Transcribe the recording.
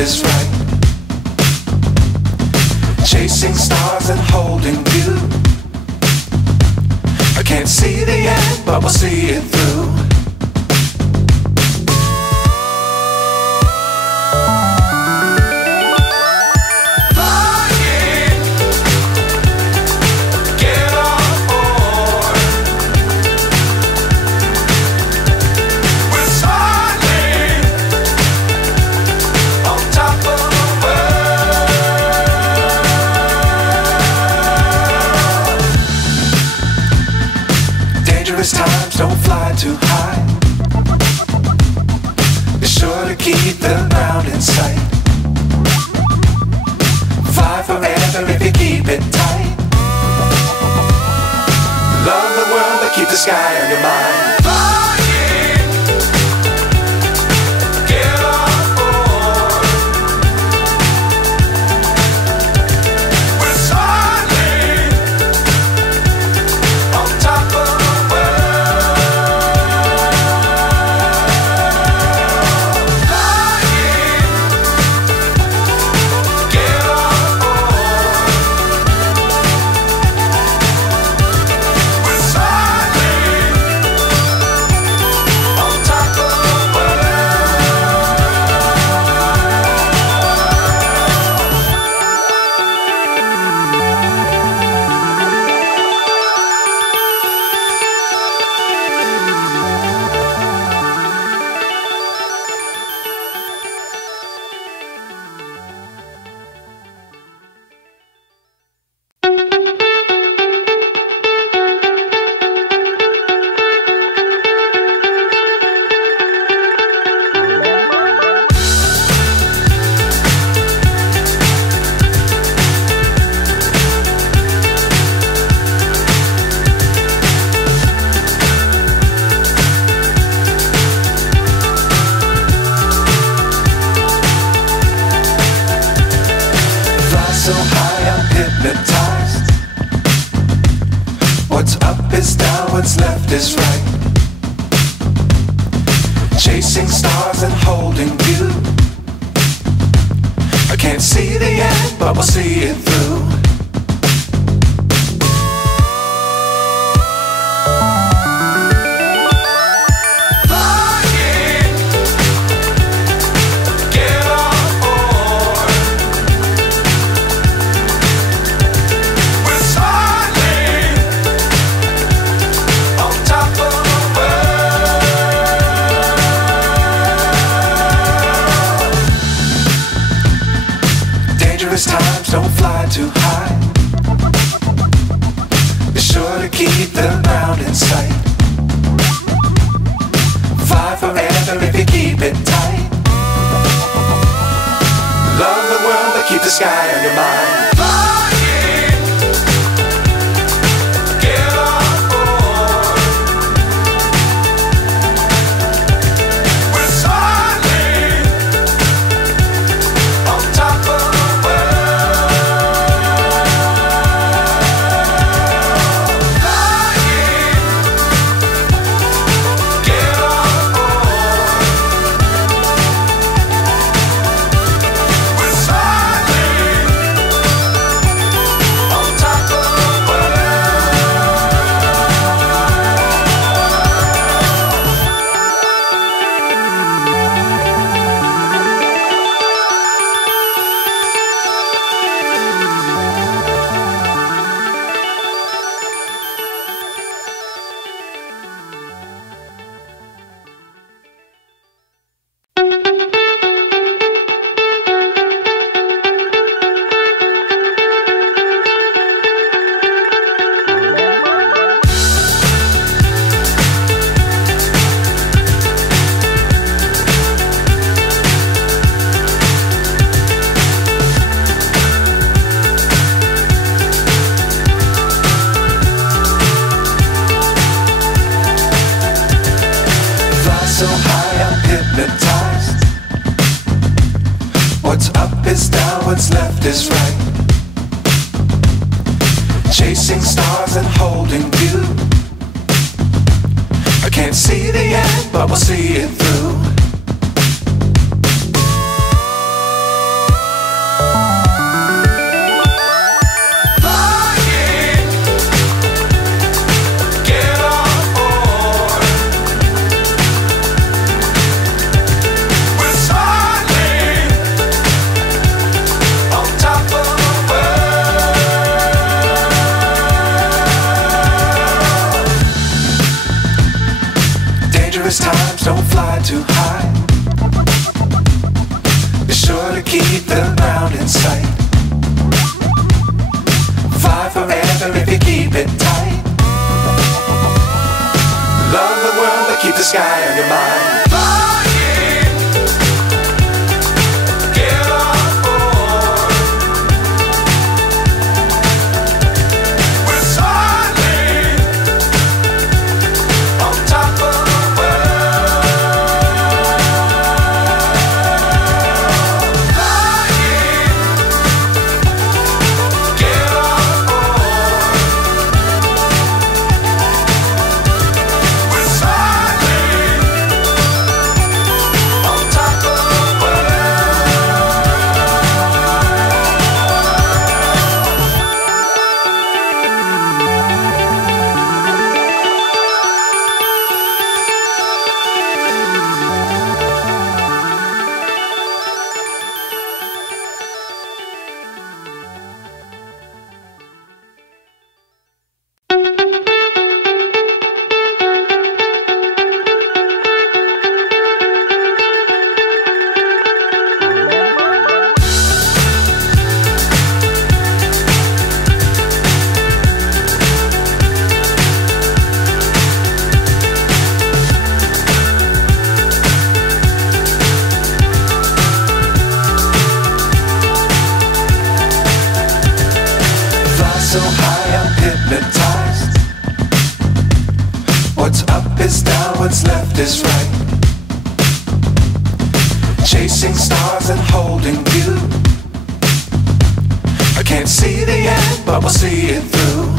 is right. Chasing stars and holding you. I can't see the end, but we'll see it through. Times don't fly too high. Be sure to keep the ground in sight. Fly forever if you keep it tight. Love the world but keep the sky on your mind. So high I'm hypnotized. What's up is down, what's left is right. Chasing stars and holding you. I can't see the end, but we'll see it through. Times don't fly too high. Be sure to keep the ground in sight. Fly forever if you keep it tight. Love the world but keep the sky on your mind. So high I'm hypnotized. What's up is down, what's left is right. Chasing stars and holding you. I can't see the end, but we'll see it through. don't fly too high. Be sure to keep the ground in sight. Fly forever if you keep it tight. Love the world but keep the sky on your mind. So high I'm hypnotized. What's up is down, what's left is right. Chasing stars and holding you. I can't see the end, but we'll see it through.